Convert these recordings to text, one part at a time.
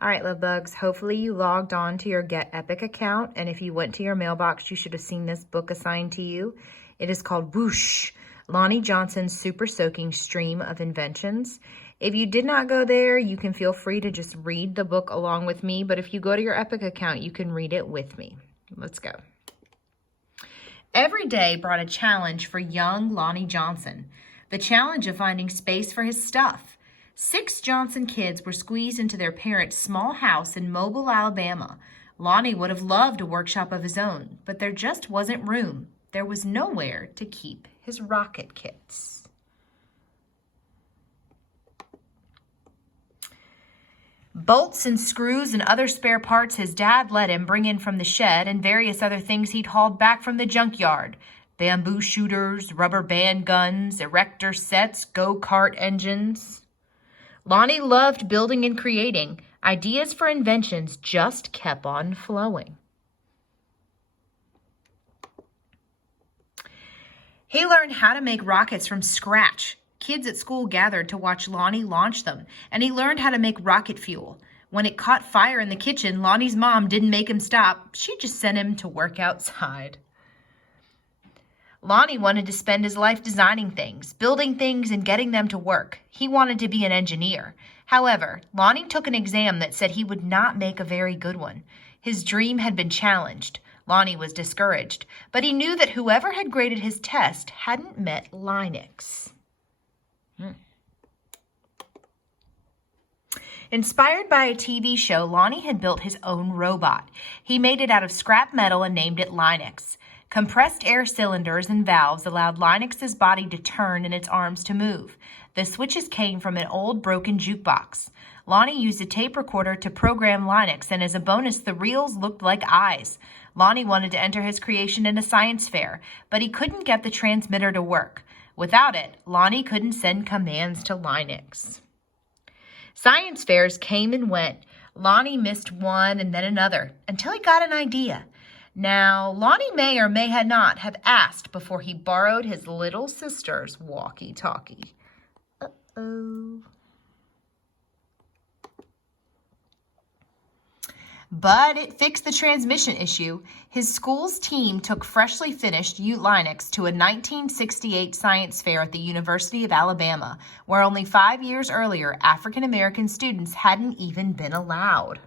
All right, love bugs, hopefully you logged on to your GetEpic account, and if you went to your mailbox, you should have seen this book assigned to you. It is called Whoosh, Lonnie Johnson's Super Soaking Stream of Inventions. If you did not go there, you can feel free to just read the book along with me, but if you go to your Epic account, you can read it with me. Let's go. Every day brought a challenge for young Lonnie Johnson, the challenge of finding space for his stuff. 6 Johnson kids were squeezed into their parents' small house in Mobile, Alabama. Lonnie would have loved a workshop of his own, but there just wasn't room. There was nowhere to keep his rocket kits. Bolts and screws and other spare parts his dad let him bring in from the shed and various other things he'd hauled back from the junkyard. Bamboo shooters, rubber band guns, erector sets, go-kart engines. Lonnie loved building and creating. Ideas for inventions just kept on flowing. He learned how to make rockets from scratch. Kids at school gathered to watch Lonnie launch them, and he learned how to make rocket fuel. When it caught fire in the kitchen, Lonnie's mom didn't make him stop. She just sent him to work outside. Lonnie wanted to spend his life designing things, building things, and getting them to work. He wanted to be an engineer. However, Lonnie took an exam that said he would not make a very good one. His dream had been challenged. Lonnie was discouraged, but he knew that whoever had graded his test hadn't met Linux. Inspired by a TV show, Lonnie had built his own robot. He made it out of scrap metal and named it Linux. Compressed air cylinders and valves allowed Linux's body to turn and its arms to move. The switches came from an old broken jukebox. Lonnie used a tape recorder to program Linux, and as a bonus, the reels looked like eyes. Lonnie wanted to enter his creation in a science fair, but he couldn't get the transmitter to work. Without it, Lonnie couldn't send commands to Linux. Science fairs came and went. Lonnie missed one and then another until he got an idea. Now, Lonnie may or may not have asked before he borrowed his little sister's walkie-talkie. Uh-oh. But it fixed the transmission issue. His school's team took freshly finished Linux to a 1968 science fair at the University of Alabama, where only 5 years earlier, African-American students hadn't even been allowed.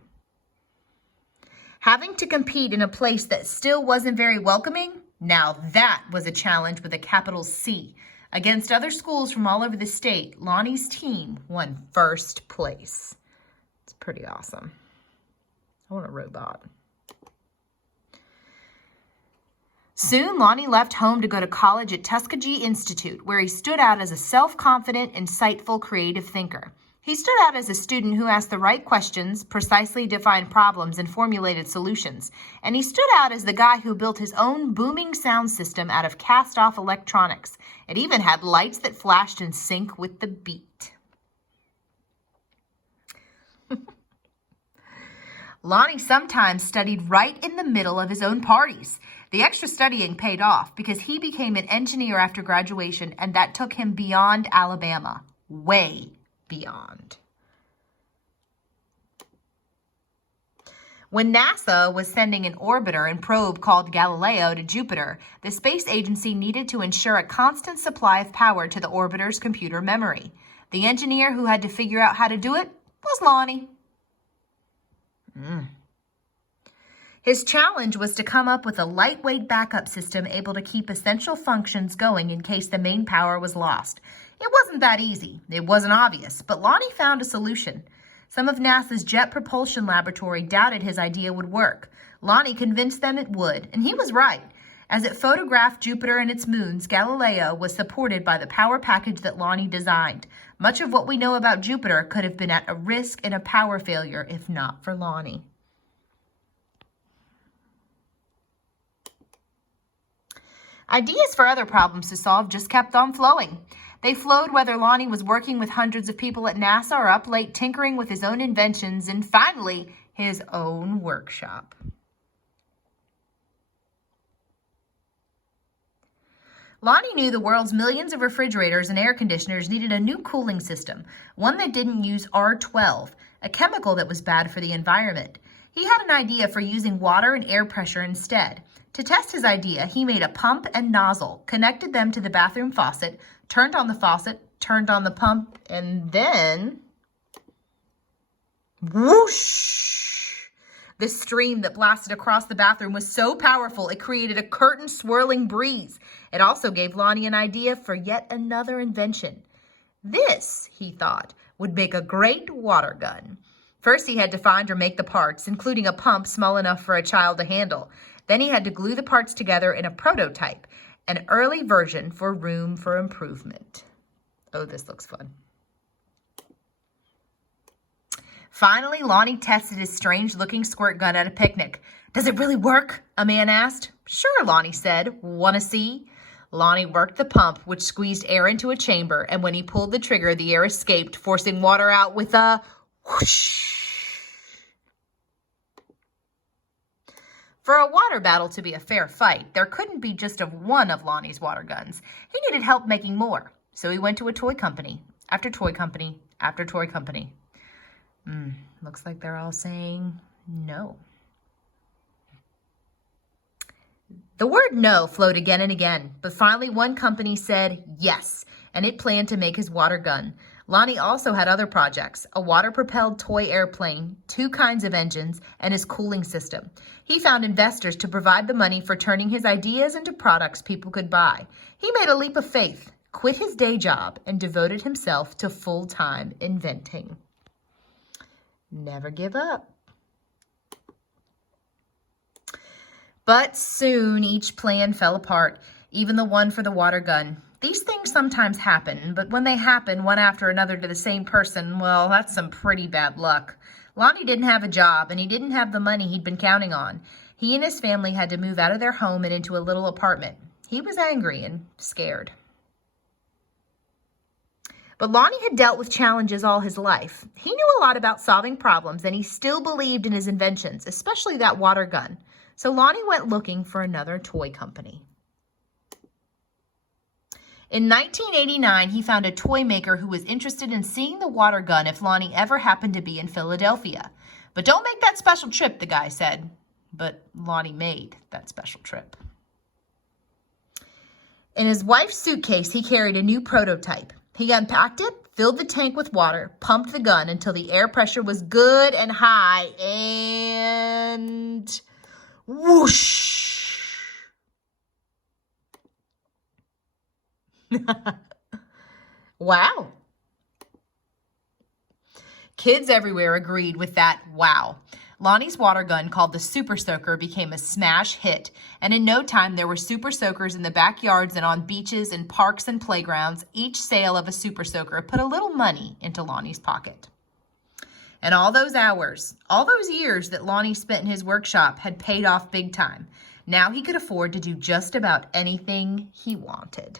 Having to compete in a place that still wasn't very welcoming? Now that was a challenge with a capital C. Against other schools from all over the state, Lonnie's team won first place. It's pretty awesome. I want a robot. Soon, Lonnie left home to go to college at Tuskegee Institute, where he stood out as a self-confident, insightful, creative thinker. He stood out as a student who asked the right questions, precisely defined problems, and formulated solutions. And he stood out as the guy who built his own booming sound system out of cast-off electronics. It even had lights that flashed in sync with the beat. Lonnie sometimes studied right in the middle of his own parties. The extra studying paid off because he became an engineer after graduation, and that took him beyond Alabama. Way beyond. When NASA was sending an orbiter and probe called Galileo to Jupiter, the space agency needed to ensure a constant supply of power to the orbiter's computer memory. The engineer who had to figure out how to do it was Lonnie. His challenge was to come up with a lightweight backup system able to keep essential functions going in case the main power was lost. It wasn't that easy. It wasn't obvious, but Lonnie found a solution. Some of NASA's Jet Propulsion Laboratory doubted his idea would work. Lonnie convinced them it would, and he was right. As it photographed Jupiter and its moons, Galileo was supported by the power package that Lonnie designed. Much of what we know about Jupiter could have been at a risk in a power failure if not for Lonnie. Ideas for other problems to solve just kept on flowing. They flowed whether Lonnie was working with hundreds of people at NASA or up late tinkering with his own inventions and finally his own workshop. Lonnie knew the world's millions of refrigerators and air conditioners needed a new cooling system, one that didn't use R12. a chemical that was bad for the environment. He had an idea for using water and air pressure instead. To test his idea, he made a pump and nozzle, connected them to the bathroom faucet, turned on the faucet, turned on the pump, and then whoosh! The stream that blasted across the bathroom was so powerful it created a curtain swirling breeze. It also gave Lonnie an idea for yet another invention. This, he thought, would make a great water gun. First, he had to find or make the parts, including a pump small enough for a child to handle. Then he had to glue the parts together in a prototype, an early version for room for improvement. Oh, this looks fun. Finally, Lonnie tested his strange-looking squirt gun at a picnic. "Does it really work?" a man asked. "Sure," Lonnie said. "Wanna see?" Lonnie worked the pump, which squeezed air into a chamber, and when he pulled the trigger, the air escaped, forcing water out with a whoosh. For a water battle to be a fair fight, there couldn't be just one of Lonnie's water guns. He needed help making more, so he went to a toy company, after toy company, after toy company. Looks like they're all saying no. The word no flowed again and again, but finally one company said yes, and it planned to make his water gun. Lonnie also had other projects, a water-propelled toy airplane, 2 kinds of engines, and his cooling system. He found investors to provide the money for turning his ideas into products people could buy. He made a leap of faith, quit his day job, and devoted himself to full-time inventing. Never give up. But soon each plan fell apart, even the one for the water gun. These things sometimes happen, but when they happen one after another to the same person, well, that's some pretty bad luck. Lonnie didn't have a job, and he didn't have the money he'd been counting on. He and his family had to move out of their home and into a little apartment. He was angry and scared. But Lonnie had dealt with challenges all his life. He knew a lot about solving problems, and he still believed in his inventions, especially that water gun. So Lonnie went looking for another toy company. In 1989, he found a toy maker who was interested in seeing the water gun if Lonnie ever happened to be in Philadelphia. "But don't make that special trip," the guy said. But Lonnie made that special trip. In his wife's suitcase, he carried a new prototype. He unpacked it, filled the tank with water, pumped the gun until the air pressure was good and high, and whoosh! Wow. Kids everywhere agreed with that wow. Lonnie's water gun, called the Super Soaker, became a smash hit, and in no time there were Super Soakers in the backyards and on beaches and parks and playgrounds. Each sale of a Super Soaker put a little money into Lonnie's pocket. And all those hours, all those years that Lonnie spent in his workshop had paid off big time. Now he could afford to do just about anything he wanted.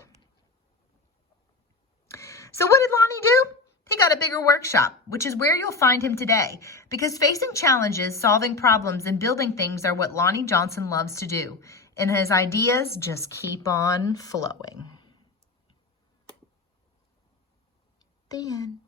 So what did Lonnie do? He got a bigger workshop, which is where you'll find him today, because facing challenges, solving problems, and building things are what Lonnie Johnson loves to do, and his ideas just keep on flowing. The end.